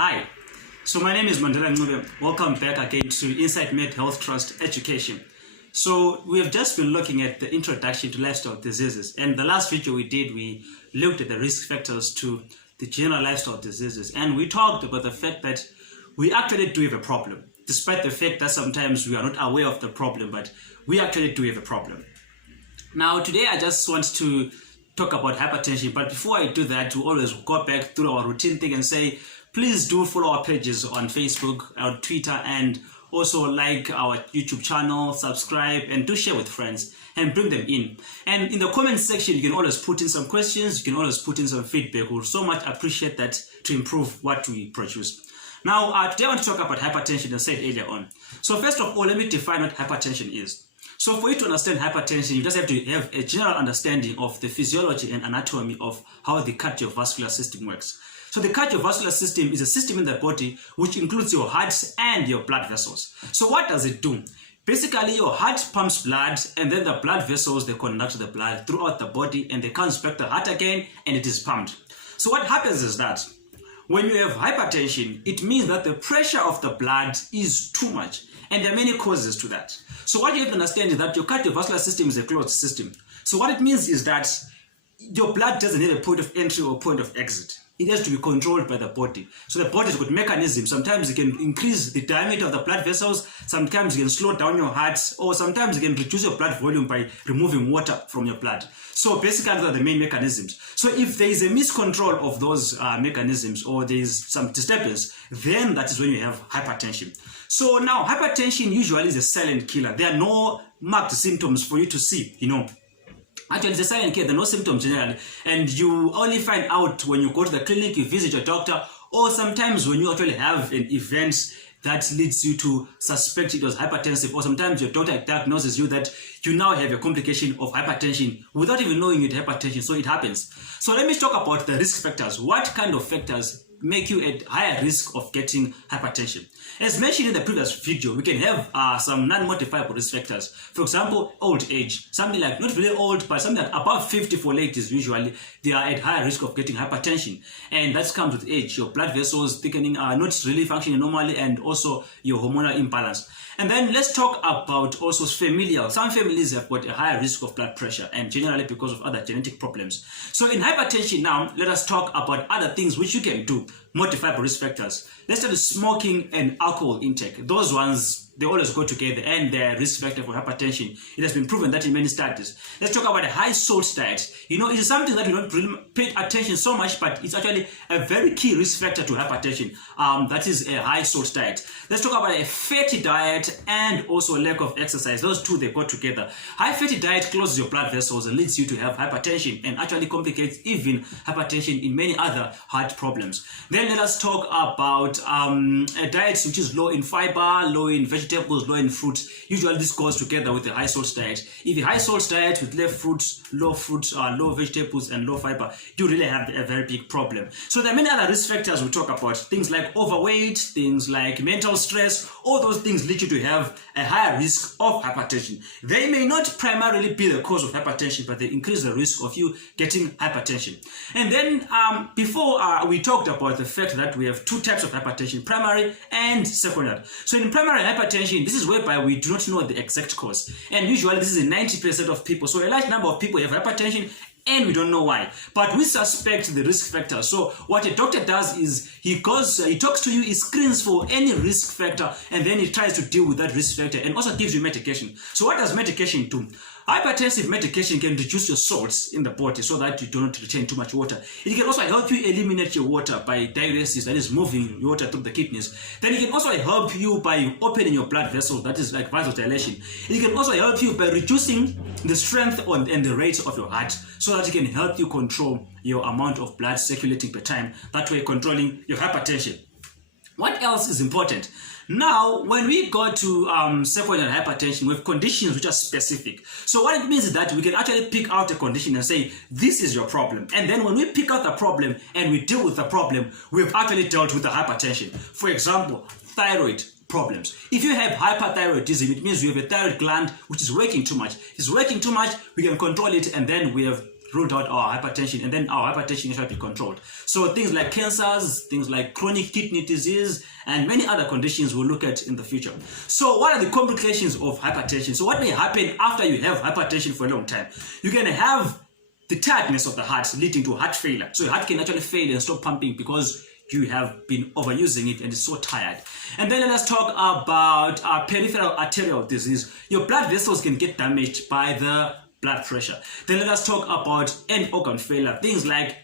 Hi, so my name is Mandela Ncube. Welcome back again to Insight Med Health Trust Education. So we have just been looking at the introduction to lifestyle diseases, and the last video we did, we looked at the risk factors to the general lifestyle diseases, and we talked about the fact that we actually do have a problem, despite the fact that sometimes we are not aware of the problem, but we actually do have a problem. Now today I just want to talk about hypertension, but before I do that, we always go back through our routine thing and say, please do follow our pages on Facebook, our Twitter, and also like our YouTube channel, subscribe, and do share with friends and bring them in. And in the comment section, you can always put in some questions, you can always put in some feedback. We'll so much appreciate that to improve what we produce. Now, today I want to talk about hypertension, as I said earlier on. So first of all, let me define what hypertension is. So for you to understand hypertension, you just have to have a general understanding of the physiology and anatomy of how the cardiovascular system works. So the cardiovascular system is a system in the body which includes your heart and your blood vessels. So what does it do? Basically, your heart pumps blood, and then the blood vessels, they conduct the blood throughout the body, and they comes back to the heart again, and it is pumped. So what happens is that when you have hypertension, it means that the pressure of the blood is too much, and there are many causes to that. So what you have to understand is that your cardiovascular system is a closed system. So what it means is that your blood doesn't have a point of entry or point of exit. It has to be controlled by the body. So the body has got mechanisms. Sometimes it can increase the diameter of the blood vessels, sometimes it can slow down your heart, or sometimes it can reduce your blood volume by removing water from your blood. So basically, those are the main mechanisms. So if there is a miscontrol of those mechanisms, or there is some disturbance, then that is when you have hypertension. So now, hypertension usually is a silent killer. There are no marked symptoms for you to see, Actually, it's a silent killer, there are no symptoms generally, and you only find out when you go to the clinic, you visit your doctor, or sometimes when you actually have an event that leads you to suspect it was hypertensive, or sometimes your doctor diagnoses you that you now have a complication of hypertension without even knowing you had hypertension. So it happens. So let me talk about the risk factors. What kind of factors make you at higher risk of getting hypertension? As mentioned in the previous video, we can have some non-modifiable risk factors. For example, old age. Something like, not really old, but something like above 50 for ladies, usually, they are at higher risk of getting hypertension. And that comes with age. Your blood vessels thickening are not really functioning normally, and also your hormonal imbalance. And then let's talk about also familial. Some families have got a higher risk of blood pressure, and generally because of other genetic problems. So in hypertension now, let us talk about other things which you can do, modifiable risk factors. Let's start with smoking and alcohol intake. Those ones, they always go together, and they're a risk factor for hypertension. It has been proven that in many studies. Let's talk about a high salt diet. It is something that we don't really pay attention so much, but it's actually a very key risk factor to hypertension. That is a high salt diet. Let's talk about a fatty diet and also a lack of exercise. Those two, they go together. High fatty diet closes your blood vessels and leads you to have hypertension, and actually complicates even hypertension in many other heart problems. Then let us talk about a diet which is low in fiber, low in vegetables, low in fruits. Usually this goes together with a high salt diet. If a high salt diet with low fruits, low vegetables, and low fiber, you really have a very big problem. So there are many other risk factors we talk about. Things like overweight, things like mental stress, all those things lead you to have a higher risk of hypertension. They may not primarily be the cause of hypertension, but they increase the risk of you getting hypertension. And then before we talked about the fact that we have two types of hypertension, primary and secondary. So in primary hypertension, this is whereby we do not know the exact cause. And usually this is in 90% of people. So a large number of people have hypertension, and we don't know why, but we suspect the risk factor. So what a doctor does is he talks to you, he screens for any risk factor, and then he tries to deal with that risk factor, and also gives you medication. So what does medication do? Hypertensive medication can reduce your salts in the body so that you don't retain too much water. It can also help you eliminate your water by diuresis, that is moving water through the kidneys. Then it can also help you by opening your blood vessels, that is like vasodilation. It can also help you by reducing the strength and the rate of your heart, so that it can help you control your amount of blood circulating per time, that way controlling your hypertension. What else is important? Now, when we go to secondary hypertension, we have conditions which are specific. So what it means is that we can actually pick out a condition and say, this is your problem. And then when we pick out the problem and we deal with the problem, we've actually dealt with the hypertension. For example, thyroid problems. If you have hyperthyroidism, it means you have a thyroid gland which is working too much. If it's working too much, we can control it, and then we have ruled out our hypertension, and then our hypertension shall be controlled. So things like cancers, things like chronic kidney disease, and many other conditions we'll look at in the future. So what are the complications of hypertension? So what may happen after you have hypertension for a long time? You can have the tiredness of the heart leading to heart failure. So your heart can actually fail and stop pumping because you have been overusing it and it's so tired. And then let us talk about peripheral arterial disease. Your blood vessels can get damaged by the blood pressure. Then let us talk about end organ failure, things like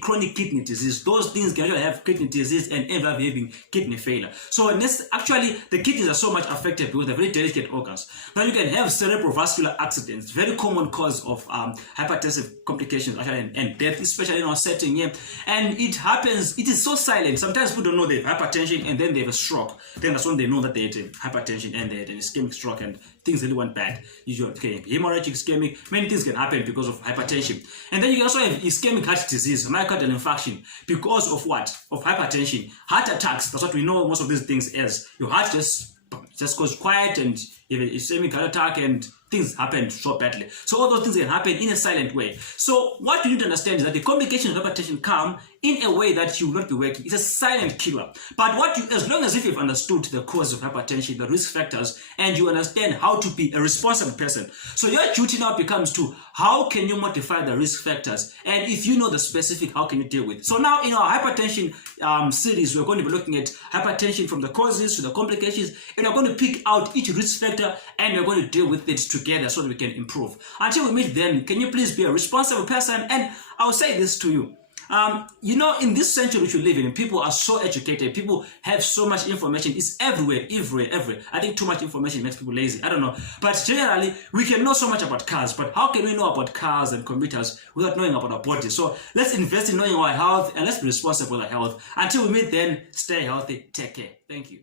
chronic kidney disease. Those things can actually have kidney disease and end up having kidney failure. So actually the kidneys are so much affected because they're very delicate organs. Now you can have cerebrovascular accidents, very common cause of hypertensive complications actually, and death, especially in our setting here. And it happens, it is so silent. Sometimes people don't know they have hypertension and then they have a stroke. Then that's when they know that they had hypertension and they had an ischemic stroke and things really went bad. Usually hemorrhagic, ischemic, many things can happen because of hypertension. And then you can also have ischemic heart disease, myocardial infarction, because of what? Of hypertension. Heart attacks, that's what we know most of these things as. Your heart just goes quiet and you have an ischemic heart attack and things happen so badly. So all those things can happen in a silent way. So what you need to understand is that the complications of hypertension come in a way that you will not be working. It's a silent killer. But as long as if you've understood the cause of hypertension, the risk factors, and you understand how to be a responsible person. So your duty now becomes to how can you modify the risk factors? And if you know the specific, how can you deal with it? So now in our hypertension series, we're going to be looking at hypertension from the causes to the complications, and we're going to pick out each risk factor and we're going to deal with it together so that we can improve. Until we meet then, can you please be a responsible person? And I'll say this to you. You know, in this century which we live in, people are so educated. People have so much information. It's everywhere. I think too much information makes people lazy. I don't know. But generally, we can know so much about cars. But how can we know about cars and computers without knowing about our bodies? So let's invest in knowing our health and let's be responsible for our health. Until we meet then, stay healthy. Take care. Thank you.